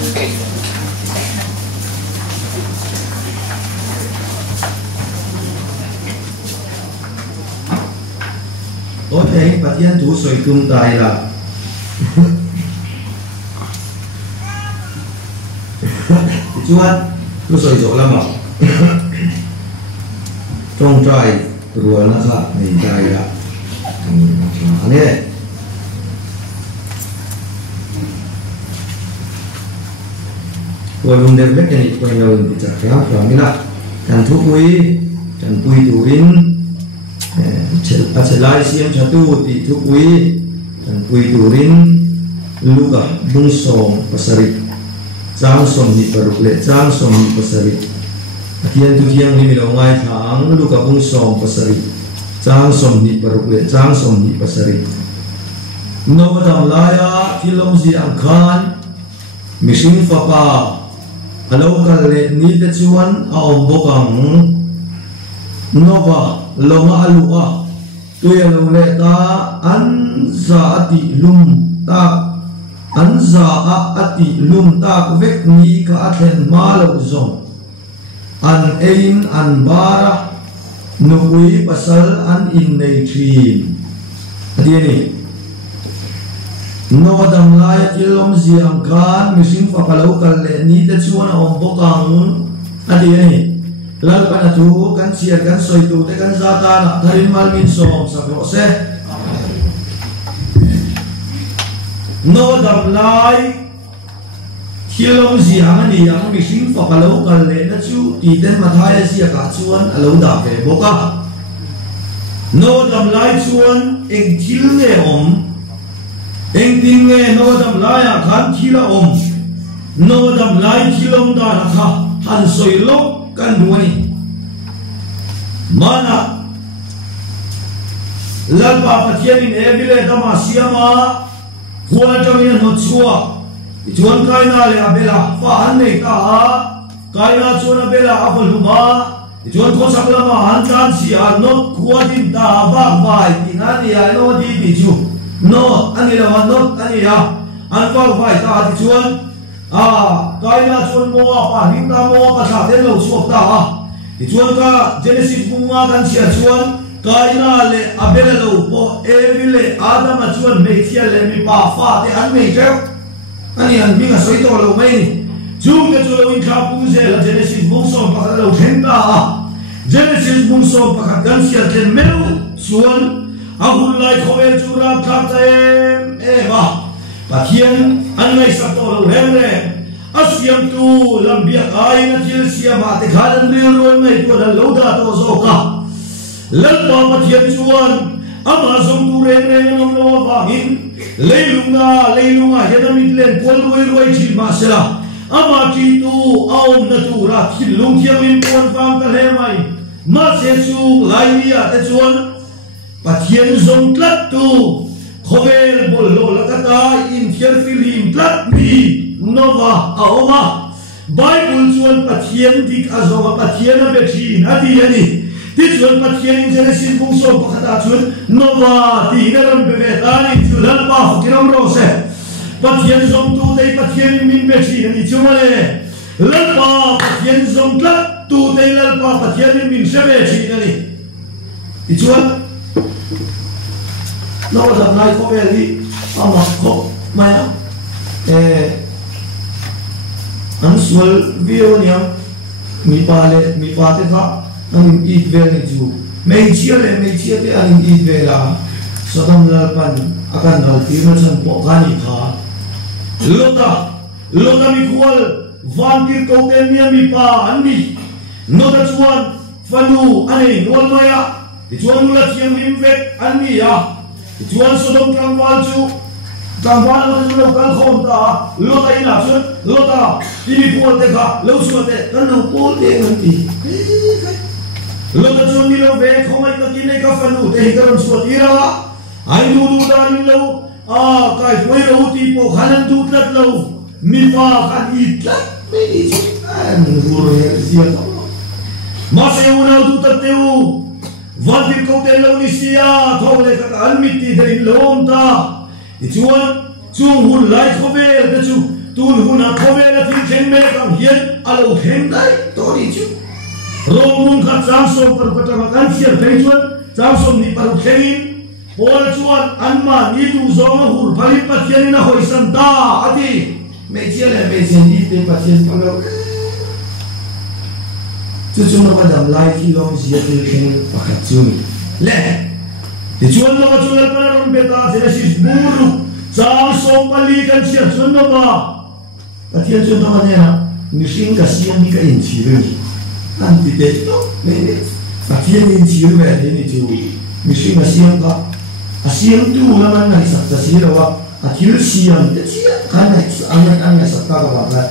Ôi thế bà thiên thủ soi tung tài là chú anh nó soi chỗ lắm ạ trong trai rồi nó khác này trai là anh ấy rồi vùng đẹp nhất này quay đầu thì chắc kéo vào cái là cần thuốc quý cần quý đủ in sẽ lại xem cho tu thì thuốc quý cần quý đủ in luka bung song pasari trang song ni parukle trang song ni pasari thiên tu thiên ni milo ngai thang luka bung song pasari trang song ni parukle trang song ni pasari no dam laya thilom ji ang khan mission papa alo kal ni te chuan a om bokang nova loma alua tuya lo le ta an za ati lum ta an za ati lum ta vek ni ka athen ma lo zong an ein an bara nui pasal an in nei thin adiani no dam lai kilom ziang kan missing fa kalau kal le ni te chuan om bokang adiani lal pana tu kan sia kan soi tu te kan zata na tharin mal min som sa ro se no dam lai kilom ziang ani yang missing fa kalau kal le na chu ti den ma thai sia ka chuan alo da ve boka no dam lai chuan eng thil le om eng tin nghe no dam lai a khan thila om no dam lai thilom da na kha han soi lok kan duani mana lalpa pathian in evile dama siama huwa tamin no chua chuan kaina le abela fa han nei ta kaina chuan abela aboluma chuan ko saklama han tan sia no khuadin da ba vai tinani ya no di bi chu no ani la no ani ya an fa vai ta ti chuan kaina chuan mo pa hin ta mo pa sa den lo chuak ta ti chuan ka genesis bunga kan sia chuan kaina le abela lo po evile adam chuan me thia le mi pa fa te an me je ani an mi ga soi to lo mai ni chung ke chu lo in kha pu se la genesis bung so pa lo then ta genesis bung so pa kan sia ten meu chuan ahun lai khoe chura khatem eva pathian an ngai sa to lo hem re asiam tu lambia ai na thil sia ma te khadan ril roi mai to la lo da to zo ka lalpa pathian chuan ama zong tu re re nom no wangin leilunga hedamit len pol roi chi ma sela ama ti tu aum na tu ra thilung thiam in pon fam ka le mai ma se chu lai ya te chuan pathian zong tlat tu khovel bol lo la ka ta in thiar filim tlat mi nova aoma bible chuan pathian dik azoma pathian a bethi hadi ani ti chuan pathian in genesis bung so pakhata chuan nova ti na ram be ta ni chulan pa kiram ro se pathian zong tu dei pathian min bethi ani chumale lalpa pathian zong tlat tu dei lalpa pathian min se bethi ani ti chuan no dam lai ko beli ama ko maya an sual vio nia mi pa te tha an eat vel ni chu mei chia te an eat vela so dam la pan akan dal ti na chan po khani kha lota mi kwal van tir ko te mi pa an mi no da chuan fanu ani nol maya ti chuan la thiam him vet an mi ya chuan sodom tangwal chu tangwal lo kal khom ta lota ina chuan lota ti mi pol te kha lo chu te kan no pol te ngan ti lota chuan mi lo ve khomai ka ki nei ka fanu te hi karam suat ira ai du da ni lo kai foi ro ti po khanan du tlat lo mi pa khan i tlat me ni an ro ye sia ma se una du ta teu Vantir kau telau ni sia thau le ka an miti dei lom ta ti chuan chung hun lai khobe te chu tuôn hùn à khô mê là thiên khen mê càng hiền alo khen đấy tôi đi chứ rồi muốn khát giang sông paru kata makan siar khen chuan giang sông ni paru khenin pol chuan an ma ni du zong hur phali pathian na hoi san ta ati mẹ chia là mẹ chia đi tìm pathian palo chú chúng nó bắt lại khi lo gì thì khen pakat chú lẽ thì chuan nó chuan là para ron beta Genesis buru giang sông pali kan siar chuan nó ba pathian chuan nó này na mishing ka siang ni ka in chi rồi anh thì để đó nên pathian in chi rồi về nên chú mishing ka siang ka siang tu là man này sắp tới rồi wa thiếu siang cái chi cái này anh này sắp tới rồi mà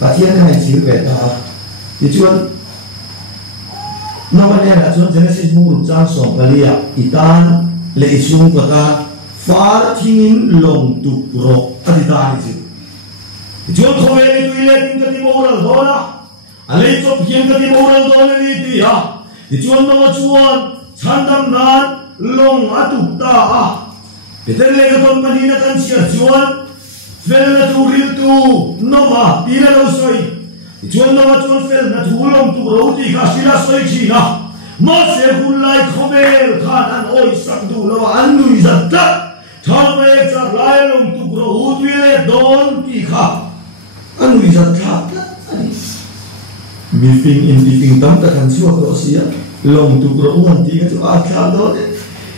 pathian cái này chi về đó thì chuan nó vấn đề là chuan Genesis buru giang sông pali à itan lệ sung của ta phá thiên lòng tục rọ anh ta đi Jual kau beli tu ilet tingkat di bawah dola, alai tu tingkat di bawah dola ni tu ya. Jual nama jual, candam nan long atuk ta. Kita lega tu madina kan siapa jual, fel tu real tu nama bila lau soi. Jual nama jual fel na tu long tu roti kasih soi Cina. Masih hulai kau bel kanan oi sakdu lawa anu izat. Thal mereka cerai long tu roti ilet don tikha. Anu izat khap mifing in tam ta kan suak ro sia long tu ro wan ti ka chu a khap do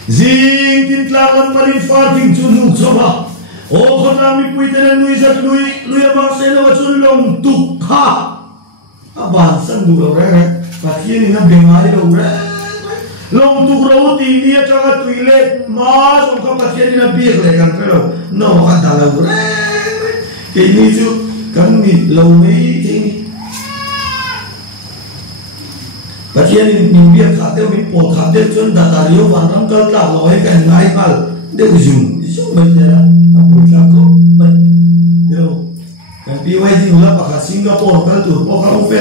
zing tin tlang parin farting chu nu choba o khona mi pui te nu izat lui ba se lo chu long tu kha aban san du ro re pathian ni na bengai ro re long tu ro ti ni cha ka tuile ma so ka pathian ni na bi le kan ro no ka da lo re ke ni chu kan mi lâu mấy thế pathian mình biết khát tiêu mình bỏ khát tiêu chuyên đặt tài liệu và năm cân là nói cái ngay mà đều dùng mình là bộ trang có mình đều cái điều ấy thì là bảo Singapore cái tuổi có không phải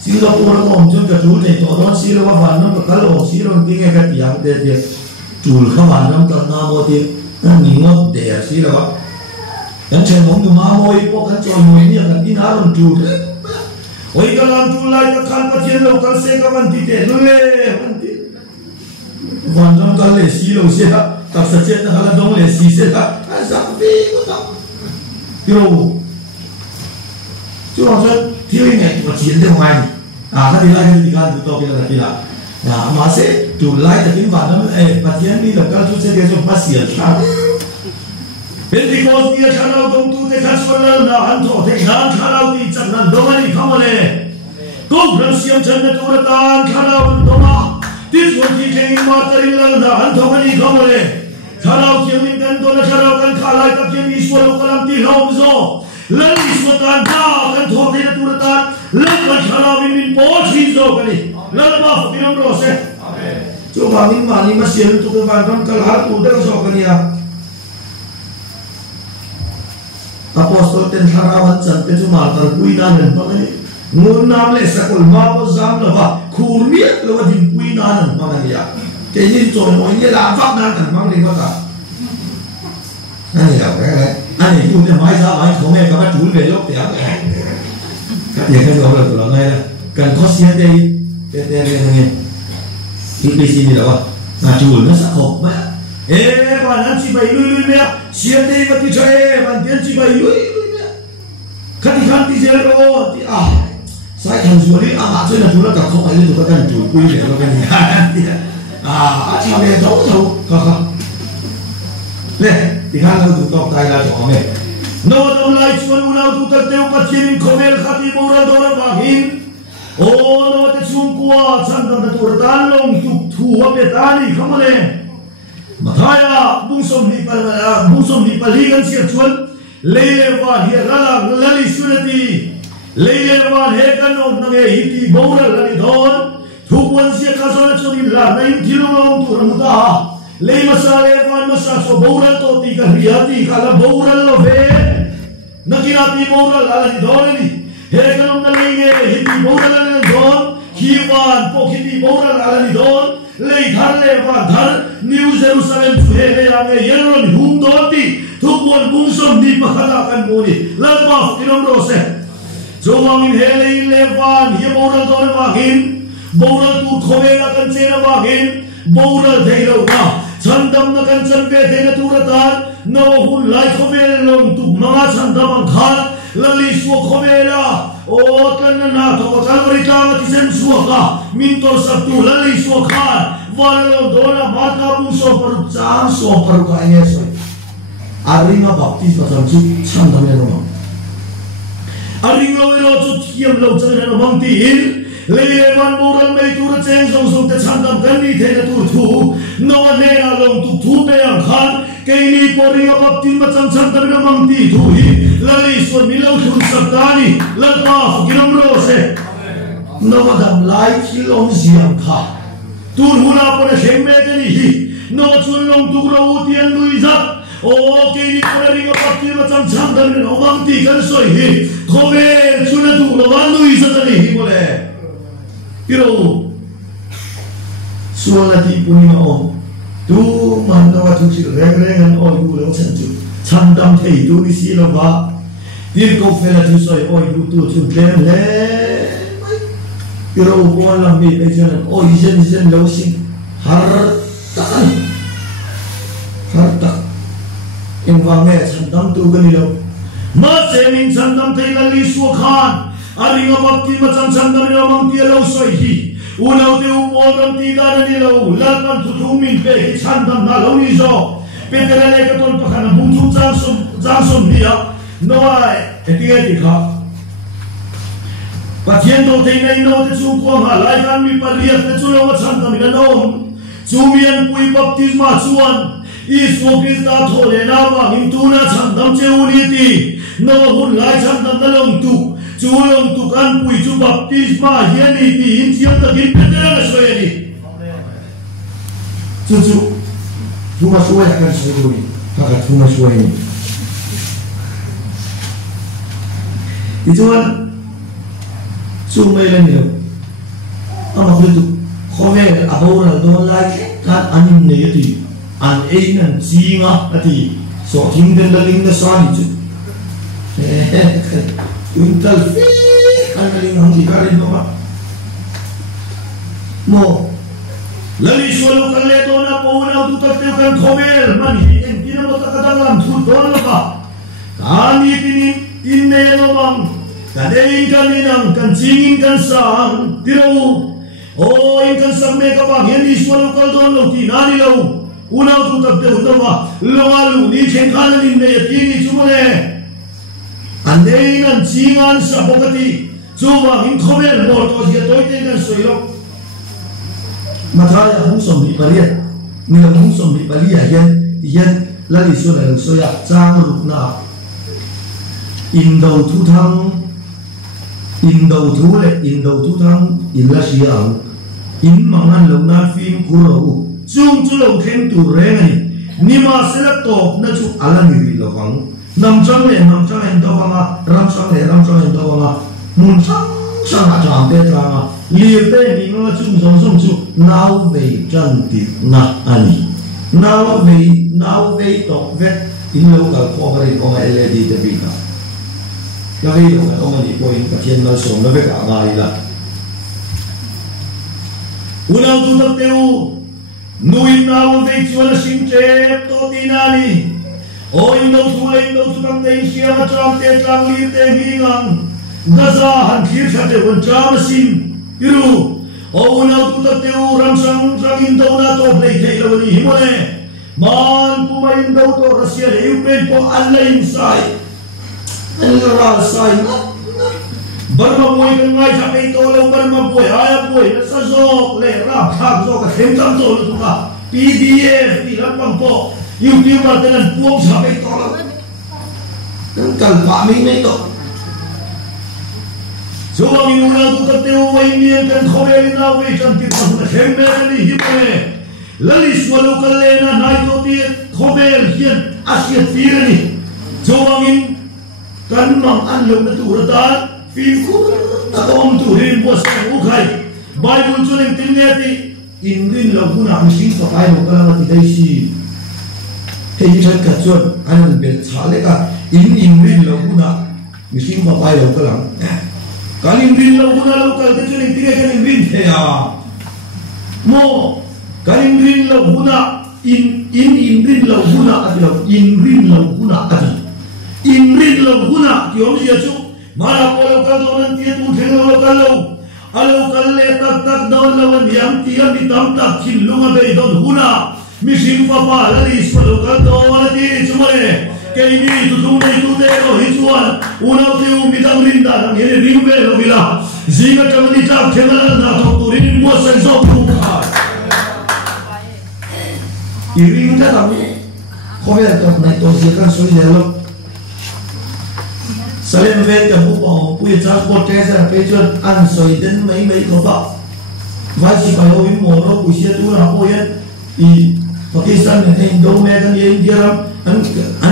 Singapore nó còn chuyên cái chủ này tổ đó xí là vào năm cái lỗ xí rồi tiếng cái tiếng để chủ không vào năm cân nào một tiếng nó nghỉ ngơi để xí là yang saya mau ngomong itu kan cuma ini yang di naron jud. Oi kalau tu lagi kan patien lokal saya kawan tite, lule nanti. Wanjang kalau lesi lo saya tak saja nak kalau dong lesi saya sampai betul. Yo, cuma saya tiada ni patien dia main. Tadi lagi di kan tu kita nanti lah. Masih tu lagi tapi wanjang patien ni lokal tu saya dia pasien. Pentecost dia kalau dong tu dekat sekolah na hantu dekat kalau di jangan dongan ni kamu le, kau bersiap jangan turatan kalau doma, tiswan di kengin materi lah na hantu ni kamu le, kalau kengin kan dona kalau kan kalai tak kengin iswal kalam di haumzo, lalu iswatan dah kan thor dekat turatan, lalu kalau min pochi zo kali, lalu apa film proses, cuma min mani masih tu kebantuan kalau tu dah zo kali ya. Apostol ten harawan chan te chu ma tar pui na nen pa ni ngun nam le sakol ma bo zam la ba khurmiat lo din pui na nen pa ni ya ke ni choi mo ni la fak na kan mang ni ko ta ani ya cái này ani tu te mai sa mai khong me ka ba chul ve lok te ya ka ye ka jo la tu la ngai la kan ko sia te te ni ni si ni la wa na chul na sa khok ba bạn ăn chỉ bay lui mẹ, xiên đi mà đi chơi, bạn tiên chỉ bay lui mẹ, khát đi chơi rồi, thì sai thằng xuống đi, bạn chơi là chú là cả không phải là chú các chủ quy để nó cái gì, chào mẹ thấu, không, nè, thì hai lần chú tóc tay là cho mẹ, nó đâu lại chuồn nào chú tất tiêu bắt chim không mẹ khát đi bầu ra đó là vàng hin, nó tới xuống qua, sang tầm là tụi ta lông chụp thua về ta đi không có nè. Mathaya bungsom di paligan siya chuan leilewan hi rala lali surati leilewan he kanon nange hiti bowra lali don thukwan siya kasona chunin la naim kilong tu ramuta lei masale wan masa so bowra to ti ka riyati kala bowra lo ve nakinati bowra lali don ni he kanon nalinge hiti bowra lali don hiwan pokiti bowra lali don lei thar le wa thar New Jerusalem tu he le ame yelron hum doti ทุกคนมุ่งสมดีประคับกันมูนี่เลิกมากินน้ำโรเซ่จงวังอินเฮลิเลวานเฮียโบราณตัวนั้นว่ากินโบราณตูขเวลากันเจนว่ากินโบราณเทโลกาฉันดำนักกันฉันเวทนตูระตานนวหุ่นไล่ขเวลลงตุกมังฉันดำมังคันลลิสวขเวลาโอ้กันนาโตกันบริการที่เซนสวกามินโตสับตูลลิสวขันวันลงโดนามาตาบุษปรุจางสวปรุกายเนสอาริมาบัพติสมาสังจุฉันดำเนรมังอาริงเราเวลาจุดเทียมเราจะเนรมังตีอินเลวันโบราณไม่ตูระเจงส่งแต่ฉันดำกันนี่เทนตูทูนวันเนรลงตุกทูเปียงขันเกนี่ปริยบัพติมาจังฉันดำเนรมังตีทูฮีลลิสวนมิเลวทุนสัปดาห์นี้ลัดมาฟกินน้ำโรเซ่นวดำไล่คิลงเสียงขาตูนหัวปนเข็มเมกันนี่นวชวนลงตุกเราอุทิยนลุยซับโอ้เกนี่ปริยบัพติมาจังฉันดำเนรมังตีกันสวยฮีขเวชวนตุกเราวันลุยซับนี่ฮีโมเลกิโลส่วนละที่ปุ่นมาอมดูมันนว่าทุกสิ่งแรงกันอ้อยดูแล้วฉันจุฉันดำเทดูนี่สิเราว่าที่เขาเฟลที่สอยอ้อยดูตัวชุดเล่นเลยกิโลพวกเราไม่ไปจนอ้อยเจนเราสิฮาร์ตักเอ็งว่าแม่ฉันดำตัวกันนี่เรามาเซมินฉันดำเทลลิสวขานอาริงบัพติมาจังฉันดำเรามังตีเราสอยฮีอุณเอาเดี๋ยวโมดำตีดานนี่เราลัดมันทุกมินเปย์ฉันดำน่าเรานี่จ่อเป็นแต่ละก็ต้นประคันบุญทุกจางสมเดียน้อยเอติเอติค่ะปัจจัยโตเทนในโน้ตจูกวางหาไลกันมีปริยัติจูเราฉันดำกันน้องจูเมียนปุยบัพติสมาชวนอิสโมกิสตาโทเลนาว่าหิมตูน่าฉันดำเจ้าลีตีน้องหุ่นไลฉันดำนั่งลงตุกจูลงตุกันปุยจูบัพติสมาเฮียนี่ตีหินเชียงตะกินเป็นเรื่องอะไรสวยนี่จูCuma suai akan seluruh ini, kakak cuma suai ini. Itu kan cuma yang ini. Amak itu, kau ni apa orang tu lagi kan anim ni itu, an nan singa nanti, so tinggal dalam dasar itu. Untal kan dalam hati kalian nama. Mo. Lalu suatu kali tu nak pawuna tu tak tekan khomer mani ini mau tak kadalam tu doang apa kami ini memang kadang kadang kan cingin kan sang tirau oh ingkan sang mereka bagian di suatu kali doang lo tinani lo una tu tak tekan apa lo alu ni cengkalan ini ini cuma le andai nan cingan sabokati coba in khomer mau tu dia tu tekan soilok Matanya hungsum di pariat, nilam hungsum di pariat yan lali soya jang rukna indau tu thang illa siang in mangan launa film kurau chung lau khen tu rengai nima selak top na chu alani lokang namchang endawanga ramchang endawanga munchang sang pe trama liu pe ni ngo chung song chu nau vei chan ti na ani nau vei to vet in lo ka ko ba ri ko ma led te bi ka ya vi lo ka ma ni ko in ka chen na so na ve ka ga ila unau tu tak teu nuin nau vei chu na sim che to ti na ni o in lo tu tak te sia cham te chang li te hi ngang Gaza han khir khate wan cham sim iru o una tu ta teu ram sang in do na to play thei lo ni himone man pu mai in do to Russia le Ukraine po online sai ra sai Burma moi kan ngai tha pe to lo Burma poi aya poi na sa zo le ra khak zo ka khem tam zo lu ka PDF ti ram pang po YouTube ma tenan puong sa pe to lo kan pa mi nei to Coba minuna tu terteu wainian kan khomer na wei kan kita na khembe ni himne lalis walau kalena nai to tie khomer hian asia tirani coba min kan mang an lo na tu rata fi ku atom tu hin bos u khai bible chu leng tin ne ti in rin lo kuna ang sing pa kai lo kala ti dai si hei chan ka chuan anh biết trả lấy cả in rin lâu na mình xin vào bài lâu cái lắm cái in rin lâu na lâu cái cho nên tiếng cái in rin thế à mo cái in rin lâu na in rin lâu na à đâu in rin lâu na à in rin lâu na thì ông gì chứ mà là có lâu cái đó nên tiếng tu thế lâu cái lâu alo cái lệ tak đó lâu anh yam tiêm bị tam tak chín luôn ở đây đó na Mishim papa lali swalo kanto alati chumare kay ni tutunay tutero hituan unaw ti umitang rinda ng hini rimbe lo bila zinga chamani tak kemala na tuturin mo sa zopruka iring ka tamu khoya tak na to siya kan soi yalo salem ve ka bu po puye transport tesa pechon an soi den mai ko ba vai si pa ho mo ro ku sia tu na po yan i Pakistan ni Indonesia ni India an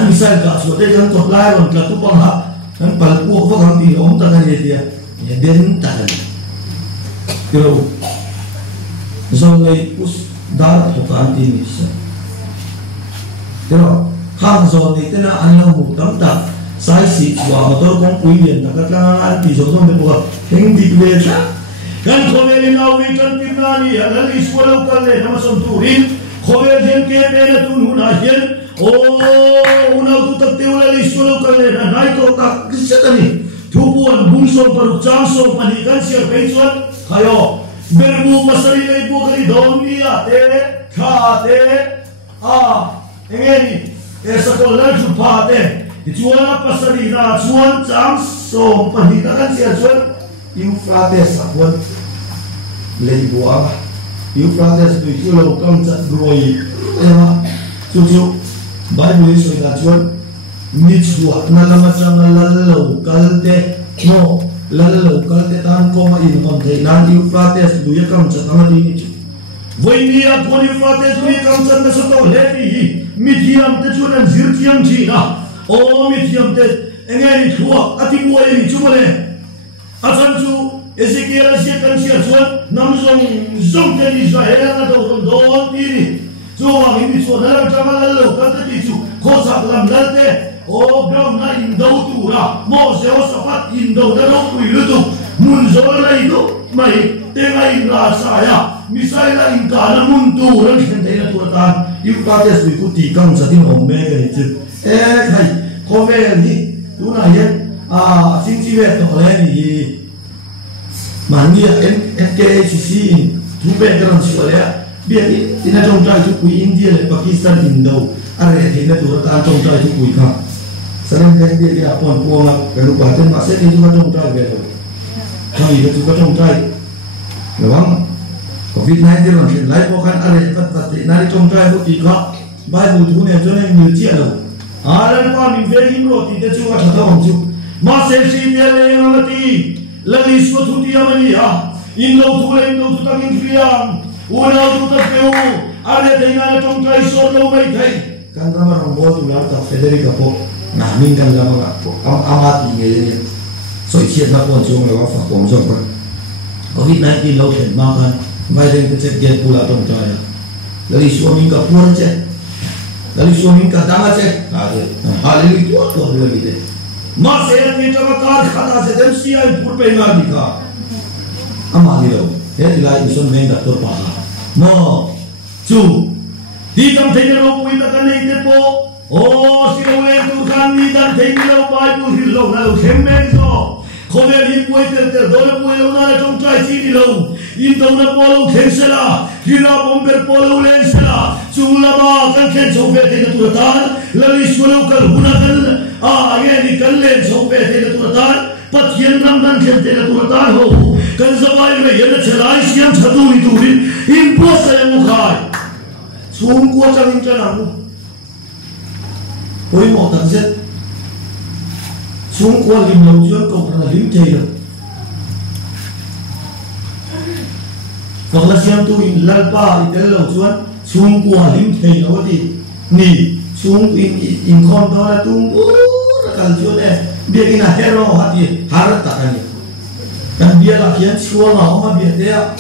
misal ka so te kan to lai ron ka tu pang ha kan pal pu ko kan ti om ta kan ye dia ye den ta kan kilo so nei us dar to kan ti ni sa kilo khang so ni te na an lo mu tam ta sai si wa motor kong pui yen ta ka an ti so so me ko heng di le sa kan ko me na wi kan ti na ni an li swalo kan le na som turin khoe jen ke pena tu nu na jen o una tu tak te ula li solo kale na nai ko tak kisetani thubuan bungso paru changso pani kan sia pechuan khayo bermu pasari nei bu kali doni ate khate a engeni esa ko la chu phate chuan pasari na chuan changso pani kan sia chuan infrate sakwan lei buang Euphrates tu lo kam chat roi ema chu Bible is la chuan ni chuak na lama chang lallo kalte no lallo kalte tan ko ma in mon de nan Euphrates du ya kam chat ma di ni voi ni a ko Euphrates du ya kam chat na so to le ni Midian te chuan an zir tiang chi na o Midian te engei chuak ati mo ni chu le asan chu Ezekiel siya kan siya chuan namzong zong ten Israel na daw doon tiri so ang hindi so nalang tama lalo kanta tisu kosak lam lalte o brown na indaw tura mo se o sapat indaw na daw kuiluto munzol na ito may tengay na saya misay na inka na munturan kantay na turatan yung kates may kutikang sa tinong mega ito kay kovel ni tunayan singsiwet to ni mania NKCC tu bekeran siapa biar ini trong trai tu kui India le Pakistan Indo are ini tu rata trong trai tu kui kah sering dia apon puang kalau batin masih itu kan trong trai betul kami itu kan trong trai lewang COVID-19 orang lain bukan are tat nari trong trai tu kah Bible tu ni jangan nyuci ada ada kami beri roti dia cuma satu orang tu masih sih dia yang mati lagi suatu dia mania indo tu takin kriam una tu tak keu ada dengan trong trai sor lo mai thai kan ramar rombo tu lar ta Federica po na min kan lama ko amati nge so chiat na pon chung lo fa kom jong pa COVID-19 lo then ma kan vai den ke get pula trong trai lagi suami ka pur che lagi suami ka dama che haleluya tu lo ni de Masih ni cakap kata sedem siapa pun pengen dika. Amal itu, dia nilai ison main doktor paha. No, cu, di dalam tenero kita kan ini po. Oh, si kau itu kan di dalam tenero Bible hilang lalu kemen so. Kau ni pun dole pun lalu trong trai sini lalu. Itu na polo kensela, kira bomber polo lensela. Sungla kan kenso bete keturatan, lalu sekolah kalhunakan. Ini kalian sampai tidak turatan, patian ramdan tidak turatan ho. Kan zaman ini yang celai siang satu itu impos saya mukai. Sungguh jangan jangan. Kau mau tak set? Sungguh limau jual kau pernah limcai. Kalau siang tu lalpa itu lau jual sungguh limcai awati ni. Sung in kontor tunggu kalau dia kena hero hati harta kan dia lakian sekolah mau biar dia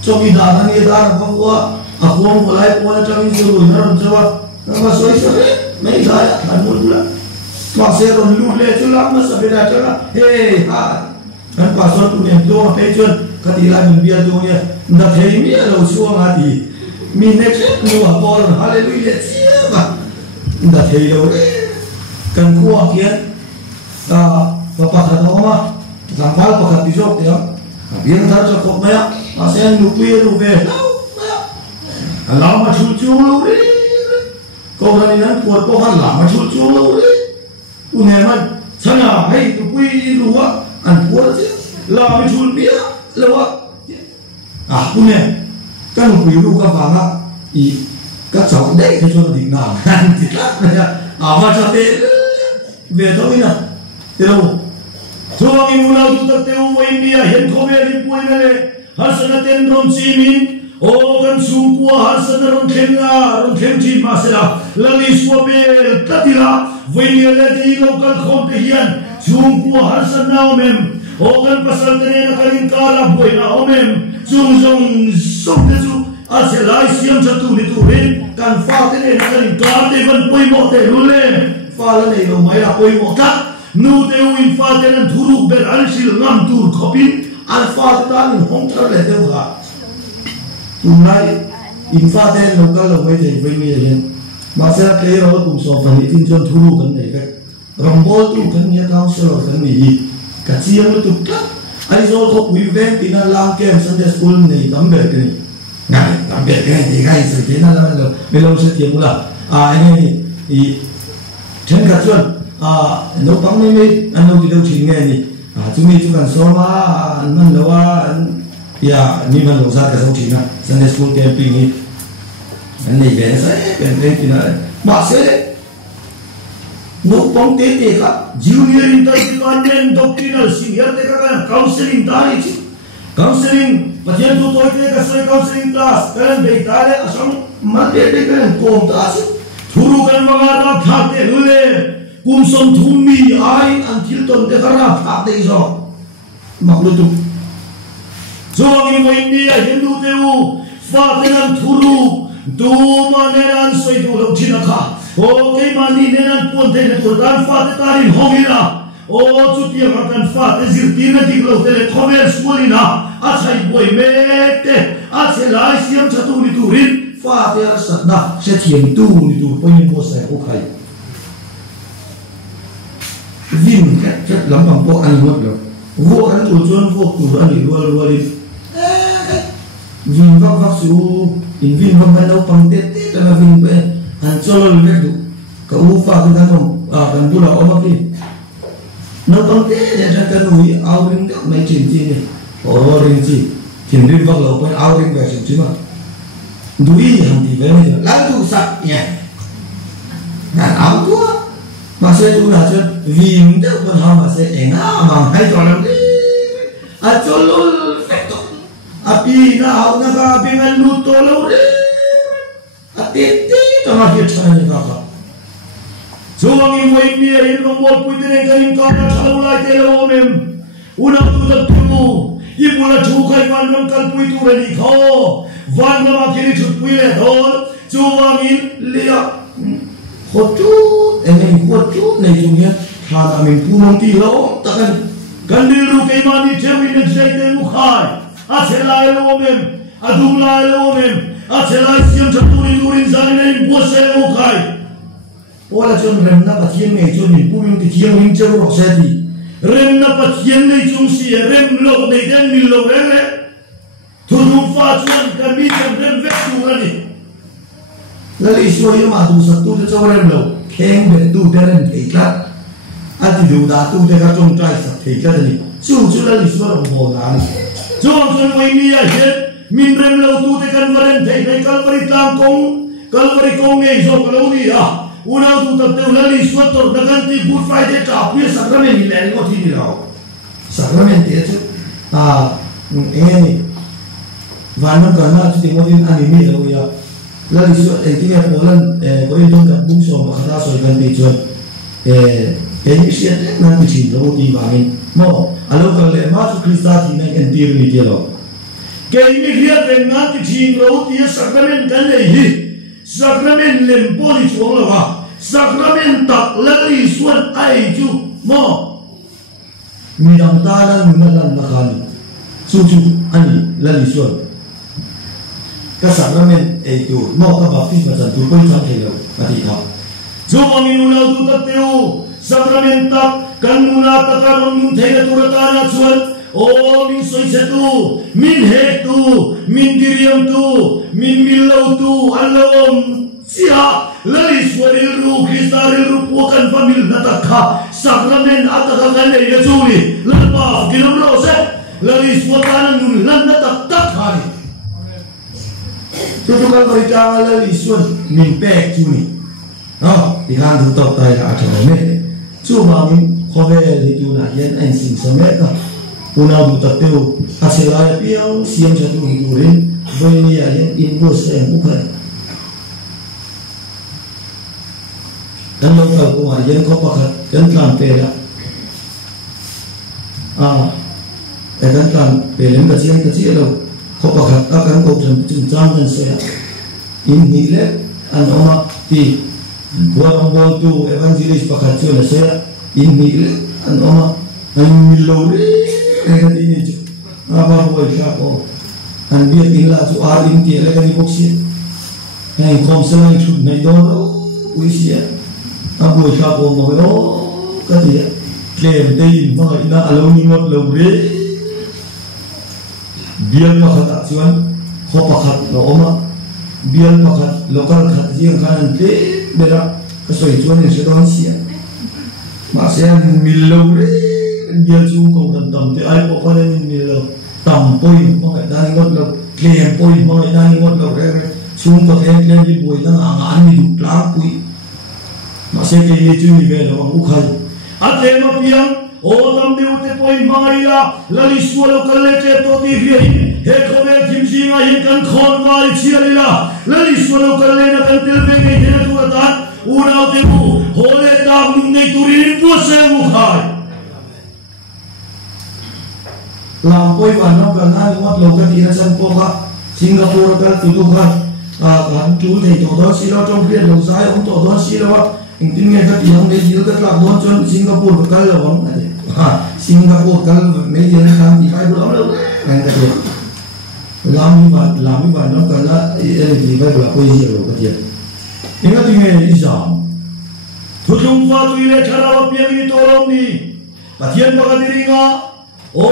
cobi darah ni darah bahwa aku mulai puan cami suruh naran jawab nama soi sore mấy cái thằng muốn là mà xe rồi lùi lên chỗ lắm nó sẽ bị ra chỗ là hey ha anh quả sốt tụi em tôi mà phê chuyên cái gì lại mình bia tôi nhé đã thấy mía đầu xuống à thì mình next new à bỏ rồi hallelujah chia mà đã thấy đâu đấy cần qua kiến và bắt đầu mà làm phá bắt đầu tiêu thì đó biến thành cho cột mày à sen lục bia lục về làm mà chua luôn đấy câu này nó cuột câu hắn làm mà chua luôn đấy tụi em ăn sao nào hay tụi quy lúa ăn cuột chứ làm mà chua bia lúa tụi em các lục bia lúa các vàng á ý các cháu đấy cho nó đỉnh nào ăn thịt lát này mà cho thế về thôi nè thế đâu cho anh muốn nào tụi ta tiêu với bia hiện không về đi quay này har sana ten ron chimin o kan su kwa har sana ron khem chi ma sela lali swa be tatila venia le di local khom te hian su kwa har sana omem o kan pasal te na kan kala boina omem chung jong som te chu a selai siam chatu ni tu rin kan fa te na kan ka te van poi mo te lule fa la nei lo mai la poi mo ta nu te win fa te nan thuru ber al sil ngam tur khopin alpha ta mình không trở lại đâu cả hôm nay infa tên local là mấy thầy với mình hiện mà sẽ thấy rồi cùng số phần tin cho thu cái này cái rombo tu cái nhà cao sơ cái này cả chiang nó tụt cắt ai rồi có quý ven thì nó làm kem Sunday school này tắm bể cái này tắm bể cái này thì cái sự thế nó là bây giờ sẽ tiếng là anh này thì trên cả chuyện nấu bánh này anh nấu cái đâu chỉ nghe này chúng mình cần số mà anh lâu ya ni mình lâu ra cái dòng chính là Sunday school camping này anh này về sẽ về thì là bác sĩ nấu bóng tết thì cả junior intermediate doctrinal senior thì các counseling ta đi chứ counseling và hiện tôi thì các sợi counseling class các anh về ta đấy xong mà để các anh cùng ta chứ thuru kan mga ta khác để lule cùng sống thú mi ai ăn thiếu tuần để các anh khác để rồi mặc luôn tu cho anh mới mi ai hiện du teu phát đến ăn thuru tu mà nên ăn soi tu lâu chín cả ô cái mà đi nên ăn cuốn thế này tu ăn phát đến ta đi hong ina ô chút tiền mà ăn phát đến zir tiền này đi lâu thế này không biết school ina à sai boy mẹ thế à sai lại xiêm chặt tu đi tu rin phát đến sát na sẽ thiền tu đi tu bao nhiêu bộ sai cũng hay vin rất lắm bằng bộ ăn luôn rồi vô ăn tủ chuan vô tủ ăn đi luôn đi vin vác vác su in vin vác bên đâu bằng tết tết là vin bên ăn cho nó biết được cậu pha cái thằng cần tu là ôm đi nó bằng tết để cho cái núi ao rinh các mấy chuyện gì này ở rinh gì thiền rinh vác lẩu bên ao rinh về chuyện chứ mà núi hàng thì về bây giờ láng tu sạch nhỉ ngàn áo quá mà sẽ tu là cho vì mình được bên họ mà sẽ ẻn mà hay cho làm đi cho luôn phải tốt pi nào na ka pi ngan lu to lo đi tết cho nó hiện ra như vậy cho mình quay bia hiện nó một quy định cái hình con nó sao lại thế lo mình unang tu tập tu ibu la chu khai van nam kal pui tu đi kho van nam kiri chu pui le thol chu mình lia hốt chút em mình hốt chút này chúng nhé thà là mình pu mong ti lâu ta cần đi lu cái mà đi theo mình dạy để mu khai à sẽ lại lo mình à đúng lại lo mình à sẽ lại xiêm chặt tu đi lurin zani này bua sẽ mu khai ô là chôn rem na patien này chôn mình pu mình thì chiang mình chơi rock sẽ đi rem na patien này chung si rem lo này đen mình lo đấy thu thu pha chuan cần đi chọn rem vét tu ra đi lali suai ma tu sa tu cho rem lo keng be tu be rem thei klat a ti du da tu te ka chong trai sa thei klat ni chu lali suai ro ho na ni chong wei mi ya he min rem lo tu te kan rem thei nei kalvari kong nei zo ka lo ni a una tu ta te lali suai tor da kan ti good friday ta pi sacrament ni le ngo ti ni lo sacrament te chu ni van nó cần là chỉ có viên anh mi đâu ya là lý do cái này có lần có những cái bung sổ mà khá sôi gần thì chuẩn cái những chuyện đấy nó chỉ đâu đi vào mình mà alo còn lại mà chúng Christa thì này anh tiêu đi tiêu rồi cái những việc này nó chỉ đâu thì sacrament cái này sacrament lên body chuông là sacrament tak lali suan ai chu mo midang tanan nalan nakani chu ani lali suan ka sacrament ai tu mo ka baptism san tu koi thak thelo ati tha chu manginu tu tateu sacrament tak kan muna takaron thela turatana chuan o min soi setu min he tu min diriam tu min millo tu alom sia lali swaril ru kristaril ru pukan famil natakha sacrament ataka kan ei chuli lalpa kilam lo se lali swatan nun lan natak tak khani tu kan berita lali swan min pek chuni no ikan tu tok tai la thome chu ma min khobe li tu na yen en sing sameka una bu tateu aselaya piang siam satu hiturin boini ya inbos yang bukan dan lo ka ko yen ko pakhat kan tlam pela kan tlam pelen ka chi lo ko pakhat akan ko jam kan se in hile an oma ti buang bol tu evangelis pakhat chu na se in hile an oma an milori kan ini je apa boy siapa an dia tinggal tu alim dia lagi di boxi yang komselan itu naik dono usia apa siapa mau kata dia klaim dia mau ina alun ingat lewre biar pakat cuan kau pakat lo oma biar pakat lokal kat dia kanan te berak kesuai cuan yang sedang sia masih milore dia cukup dan tam te ai pokoknya ni lo tam poin mengai dan ngot lo claim poin mengai dan ngot lo re cukup claim di poin dan angan ni dupla pui masih ke ye cu ni be lo ukhai ate ma piang o tam de ute poin mengai la lali swalo kalete to ti vi he khome kimsi ngai kan khon wal chiali la lali swalo kalena kan tel be ngai hena tu atan una te bu hole ta ngai turin bu se ukhai lampoi vanam kana ngot lokat irasan poka Singapore ka tutukan kan tu thei to do silo trong phe lo sai ong to do silo ingtin nge ka tiang de jil ka tlak don chon Singapore ka lo ong ade Singapore ka me yen kan ti kai bu lo kan ka de lami ba no ka la ti ba la ko yi lo ka ti inga ti nge isam thutum fa tu ile thara pia ni to rom ni pathian ba ka diringa o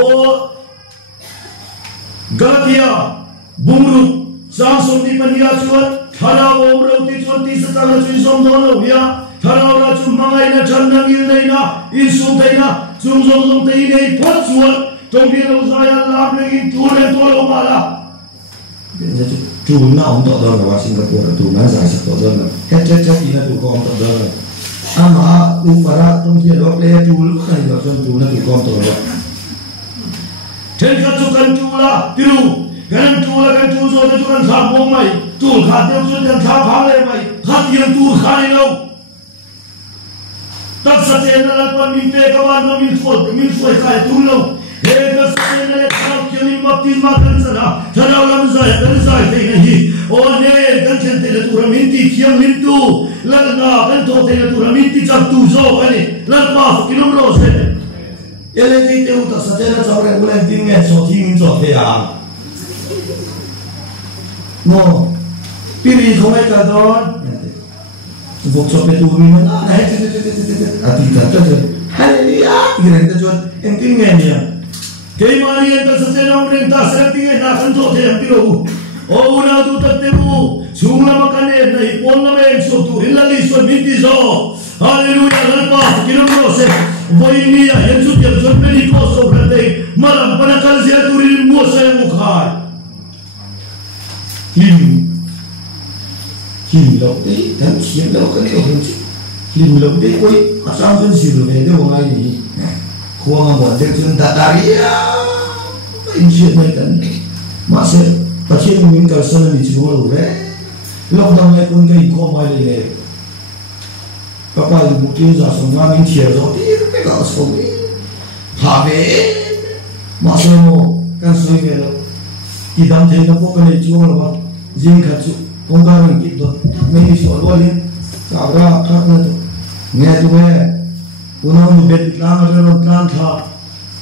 Galatia bumru samsung di pania chuan thara bomro ti chuan ti satang chui som dono ya thara ra chu mangai na chandang il nei na in sum dei na chung zong dei nei phot chuan tong bi lo saya la le in tu le to lo mala chu na ong to do na Singapore tu na sai sa to do na het ina tu ko ong to do na ama u para tong ji lo le tu lu khai lo tu na tu ko to do Tenka tu kan tu la tiru kan tu la kan tu so tu kan sa bong mai tu kha teu chu kan kha phang le mai kha tiang tu kha ni lo tak sa te na la pan min pe ka wan no min fo ka tu lo he ka sa te na le kha ki ni baptisma kan sa na thara lam sa te na hi o ne kan chen te le tu ra min ti thiam min tu la na kan to te le tu ra min ti chap tu so ani la pa ki no lo se ele ti te uta sa te na sa re bulan tin nge so thi min so te a no pili khoi ka don vok so pe tu min na hai ati ta ta haleluya ngiren ta jon en tin nge ni ke mari en ta sa te na ren ta sa ti nge na kan so te am pilo o una tu ta te bu chungla ma kan e nei pon na me so tu illa li so min ti so haleluya la pa ki no no se Voini ya Yesus dia John Pentecost berarti malam pada kali saya turin muasa yang mukhar. Him lo deh dan him lo kan itu him. Him lo deh koi asam pun siru deh orang ini. Kuang apa deh tu tak taria. Insya Allah kan. Masa pasien minta sana di semua luar. Lockdown ni pun kau komai leh. Papa mungkin dah semua minta jauh dia. Kalau sekali, habis masa mo kan soi belo, idam teh nak bukan jual apa, jengkat tu, penggalan kita, meni soal boleh, cả ra khác nữa nghe chú nghe uno một biệt lang ở trong lang thà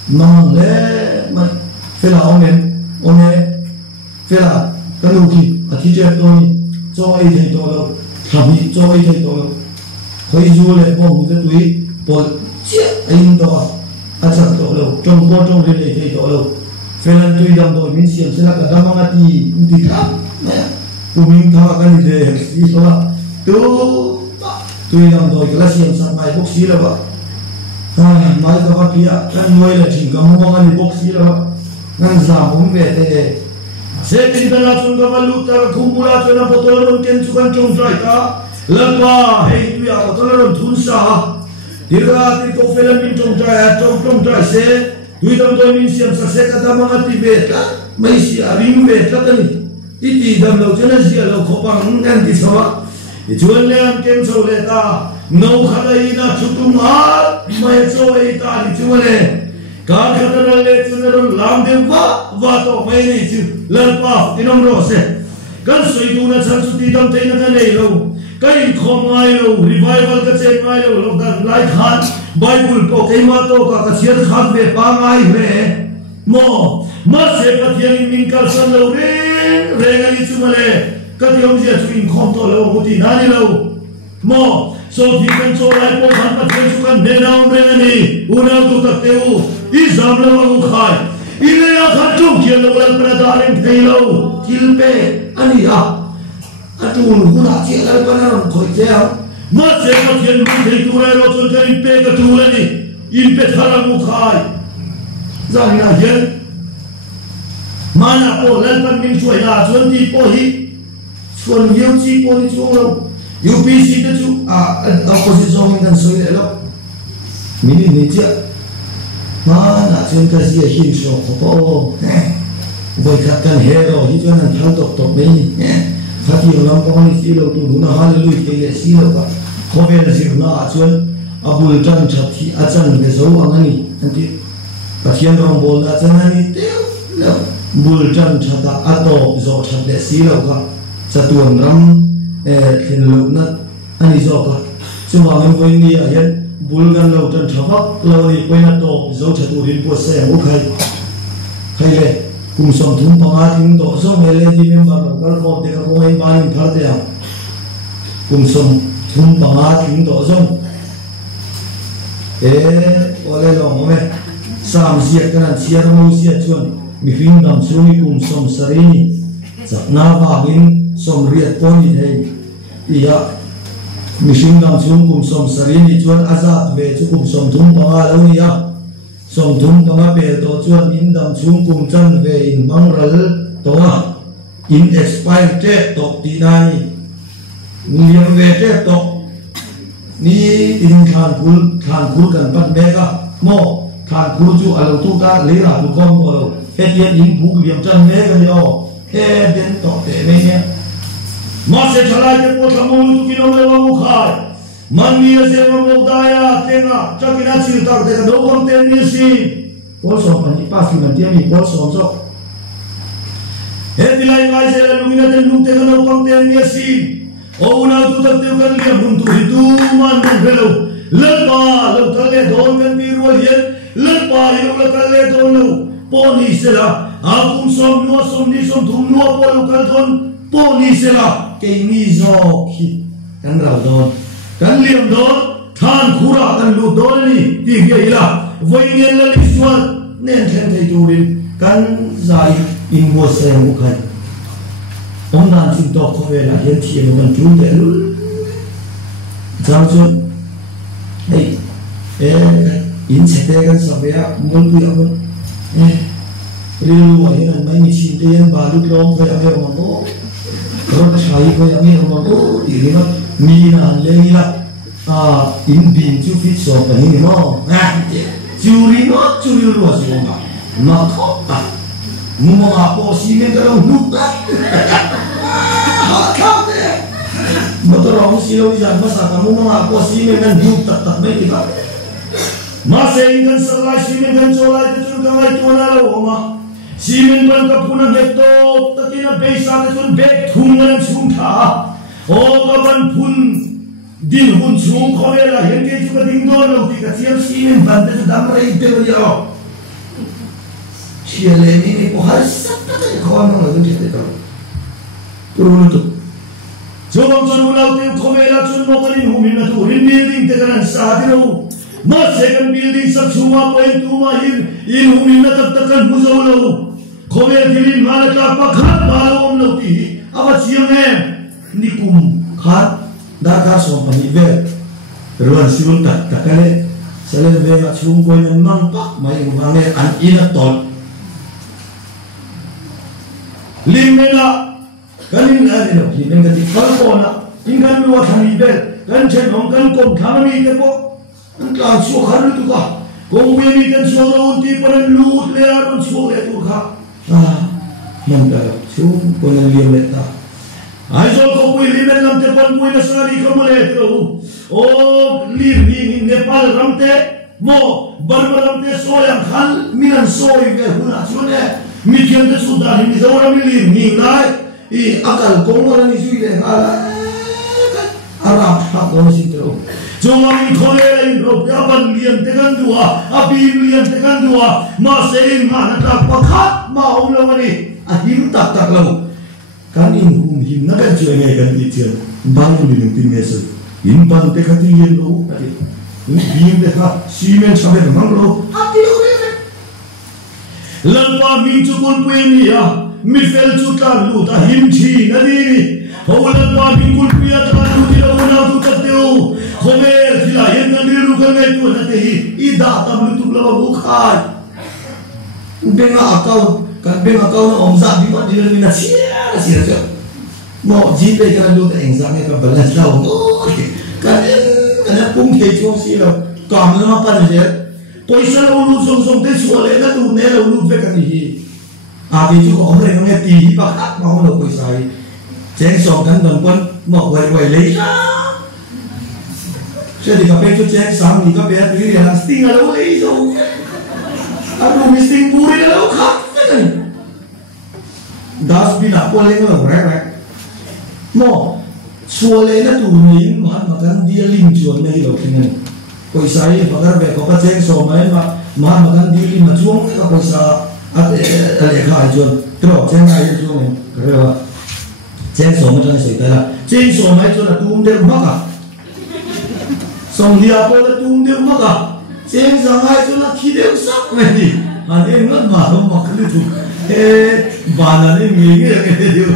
nong lẽ mà phải là ông ấy phải là cái lúc khi thì chơi tôi cho ai thấy tôi đâu thằng gì cho ai thấy tôi đâu khơi du lệ bỏ một cái túi bỏ chết anh đó anh chẳng tôi đâu trong bao trong đây thấy tôi đâu phải là tôi đâm tôi mình xem sẽ là cái đâm mang thì khác tôi mình thà cái gì đấy gì đó tôi đâm tôi cái là xem sát mai bốc xí là vậy nói cái bác kia cái nuôi là chỉ có mua cái bốc xí là vậy ngang giảm cũng về thế sẽ tin ta là chúng ta lúc ta không mua cho nó bắt đầu luôn kiến chuan trông trái ta lần qua hay tôi à bắt đầu luôn thun sa thì ra thì tôi phải làm mình trông trái sẽ tôi đâm tôi mình xem sa sẽ cái ta mang đi về ta mấy gì à mình về ta cái này ít đi đâm đầu cho nó gì là khó bằng ngang thì sao thì chuan lên kiến sâu lên ta nấu khá đây na chụp tung hết mấy chỗ ấy ta thì chuan lênการขัดแย้งเรื่องนี้เราล้างเดือดว่าต่อไปนี่จึงเลิกป่าที่น้องรอเสกันสวยดูนะฉันสุดที่ทำเต็มกันเลยเรากันขอไม่เรารีไวเวลก็เจ็บไม่เราเราดันไล่ขันไบเบิลก็เกี่ยมาโตกับเชียร์ขันเว็บปางไงเร่มาเสพที่ยังมิงกัลสันเราเร่กันที่จุมาเลยก็ที่เราจะช่วยคอมโตเราบุตรนั่นเราsoที่เป็นโซไลโปหันมาเชื่อสุกันเดินเอาเรื่องนี้อุณหภูมิตัดเตวอีสามเราลูกขายอีเลี้ยขันจุกเกี่ยวกับประดาริมเทโลทิลเปอันนี้อ่ะอันนู้นคุณอาเจียอะไรกันนั่นคอยเจ้ามาเสียมาเทียนมันที่ตัวเราจนจะอินเปกับตัวนี่อินเปทาราลูกขายจางน่าเห็นมาหน้าโปเล่นปันมิงช่วยหน้าชวนที่โปหิชวนเยี่ยวจีโปนี่ช่วงเราUPC 的就opposition kan soi le lo mini ni ja ma na chen ka sia hin so ko voi ka kan hero hi chuan an thal tok tok mai khati lam ko ni si lo tu na hallelujah ke le si lo ka ko ve na si na chuan abul tan chathi achan be zo angani anti pathian rom bol na chan ani te lo bul tan chata ato zo chat le si lo ka chatuan ram thiên lục nát anh đi dọc à chúng ta mình với đi ở hiện bulgan lâu trên tháp lâu đi quay nát tổ dấu chặt u hình bột xe ok hay lệ cùng sống thùng bằng á thùng tổ sống hay lệ đi mình bảo các con để các con anh ba mình phát tiền cùng sống thùng bằng á thùng tổ sống có lẽ lòng mà sam siết cái này siết mông siết chuan mình phim làm xuống đi cùng sống sari giặc na vào mình sống riết con gì đây iya mishing dam chung kum som sarini chuan azat ve chu kum som thum panga lo nia som thum panga pe to chuan in dam chung kum chan ve in mangral tonga in expire te tok ti nani niam ve te tok ni in khan khul kan pat meka mo khan khul chu alo tu ta le ra lu kom ko lo hetien in buk liam chan me kan yo he den tok te me ne mà sẽ trả lại cái bộ tham mưu tu kinh ông lewang ukhai man ni sẽ mà một daya tenga cho cái nào chịu tác để đâu công tiền như gì bố sòng anh pas khi mình tiền mình bố sòng so hết đi lại ngay sẽ là lúc này tiền lúc tiền đâu công tiền như gì ông nào tu tập tiêu cần liam hùng tu hidu man man hello lật ba lật cái lệ đồn cần bị ruồi hiện lật ba hiện lật cái lệ đồn đâu poni sẽ là akum som ni som thum nuo polu cái đồn poni sẽ là cái mi zo khi kan rau don kan liam don than khura kan lu don ni ti ge ila voi ngen la li suan nen khen thei turin kan zai in bo se mu khai ông nan sin to ko ve la hian thi no kan chu de lu jang chu ei in che te kan sa ve a mun pu am lu wa hian mai ni sin te yan ba lu long ve a ve ma to rồi sai coi anh em mà có thì nó mi là lên là in pin chú fit so cái gì nó chú đi luôn rồi mà khó mua à bỏ xi men cái đâu nút đấy khó thế mà tôi nói xí đâu giờ mà sao mua à bỏ xi men cái nút tạt mấy cái đó mà xem cái sợi lại xi men cái chỗ lại cái chỗ cái lại chỗ nào đâu mà Simen ban kapunan hekto tatina beisa katun bek thungan chungtha o kaban pun din hun chung khole la hen ke chu ka ding do lo ti ka chiam si men ban te dam rei te lo yo chiale ni ko har sat ta ka ko no lo ti te to turun tu jom chon lo te khole la chun mo ka rin humin na tu rin building te kan sa di lo ma second building sab chuma point tu ma in humin na tak tak kan bu zo lo khole dilin ma la ka pa khat ba lo om lo ti aba chiam ne nikum khat đã cả số phần về rồi siêu tất cả cái này sẽ lên về mà chung quanh nhân mang bắc mấy người nghe ăn in là tốt lim này là cái này là gì đó thì nên cái gì phải còn là in cái nuôi thằng về cái chuyện ông cái công thằng này cái bộ anh làm số khăn được cả công việc này cái số đầu tiên phải lút lên rồi số lên được cả mình đã chung quanh lim này ta ai cho cô quỳ liêm làm thế quan quỳ là sao đi không lấy đâu, ô liêm đi Nepal làm thế, mo Burma làm thế soyang khăn, miền soy về huna chuan nè, miền thế Sudan thì sao làm liêm miền này, akal công là như vậy đấy, Arab học đó xin đâu, chúng mình khơi lên rồi các bạn liêm thế kan dua, abim liêm thế kan dua, mà xây mà nó đặt bạc khát mà ông lâu này, hiếm tak tak lâu. Kan in hum him na kan chuai ngai kan ti chian bang ni ning tin me se in bang te khati yen lo ati in him te kha simen sabe mang lo ati lo ne lan pa min chu kun pui ni ya mi fel chu ta lu ta him chi na di ni ho lan pa min kun pui ya ta lu ti lo na tu ta te o ho me ti la yen na ni lu kan ngai tu na te hi I da ta lu tu lo bu khai benga akau kan benga akau na om za bi ma di ni na chi sih aja, mau jipe kan lu tak engzang ni kan balas lau, kan pun kejo sih lau, kam lama pan je, poisa lau lu song te suale kan tu ne lau lu kan ni, abi tu orang yang ngerti bakat mau lau poisa, jeng song kan dan pun mau wai lei, jadi kape tu jeng sam ni kape tu yang sting lau lei so, aduh misting puri lau kah kan. Das bin aku lagi orang mo suale na tu ni makan dia lim jual ni lo kini koi saya pagar be kau kacang somai makan dia lim jual ni kau sa ada lekha jual terus ceng air jual ni kerana ceng somai jangan saya lah ceng somai jual tu dia makan som dia apa tu dia makan ceng sangai jual kita sak ni ada yang makan makan itu bana ni mingi ke dia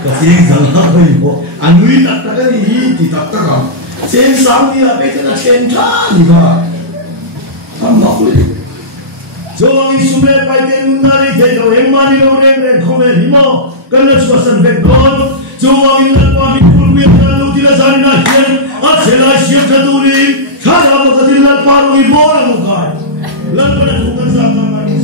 kasih salah apa ibu anui tak tak ni tidak tak sen sang ni apa itu nak centra ni ba amma boleh jom isume paiten nari jauh emani orang kome himo kerana suasan background jom ingat kami kulmi kalau tidak sari nakian acela siap kaduri cara berkatilah paru ibu orang mukai lalu pada bukan sama ni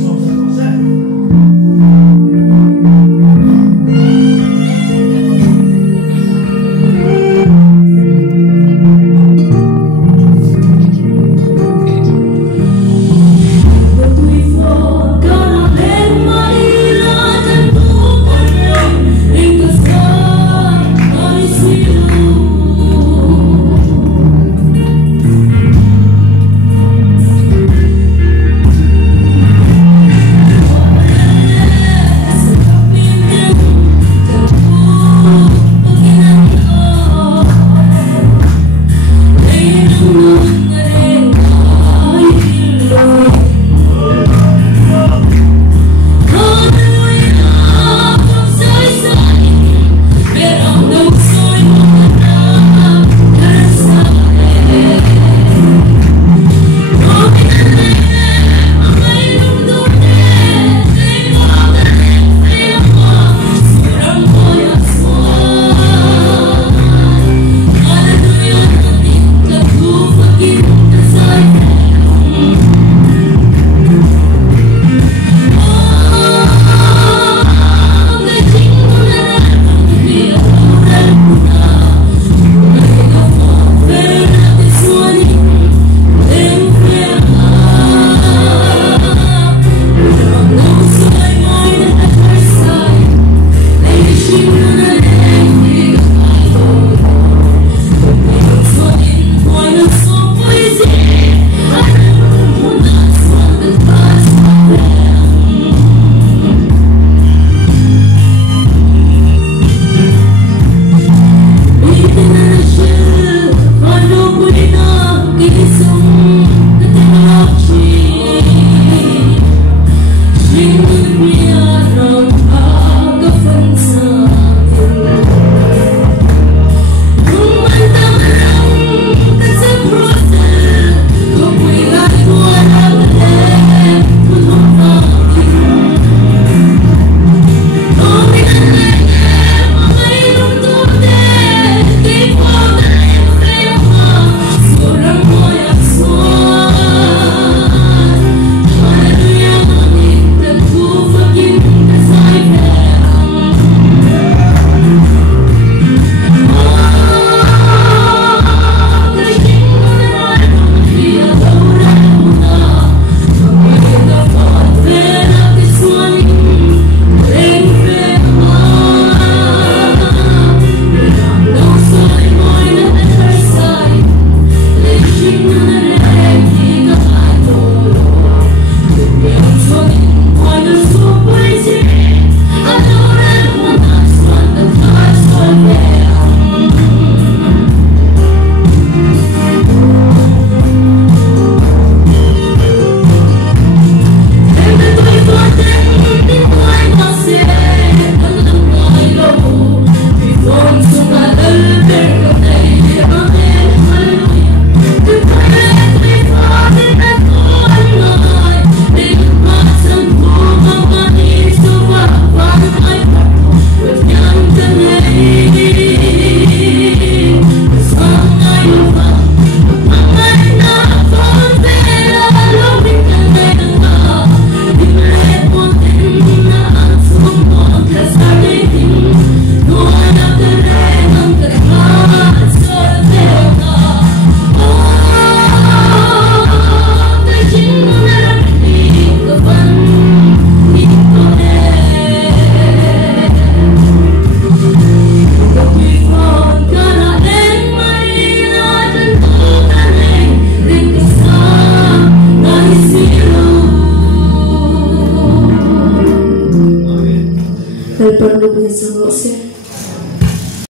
perlu punya sang lo se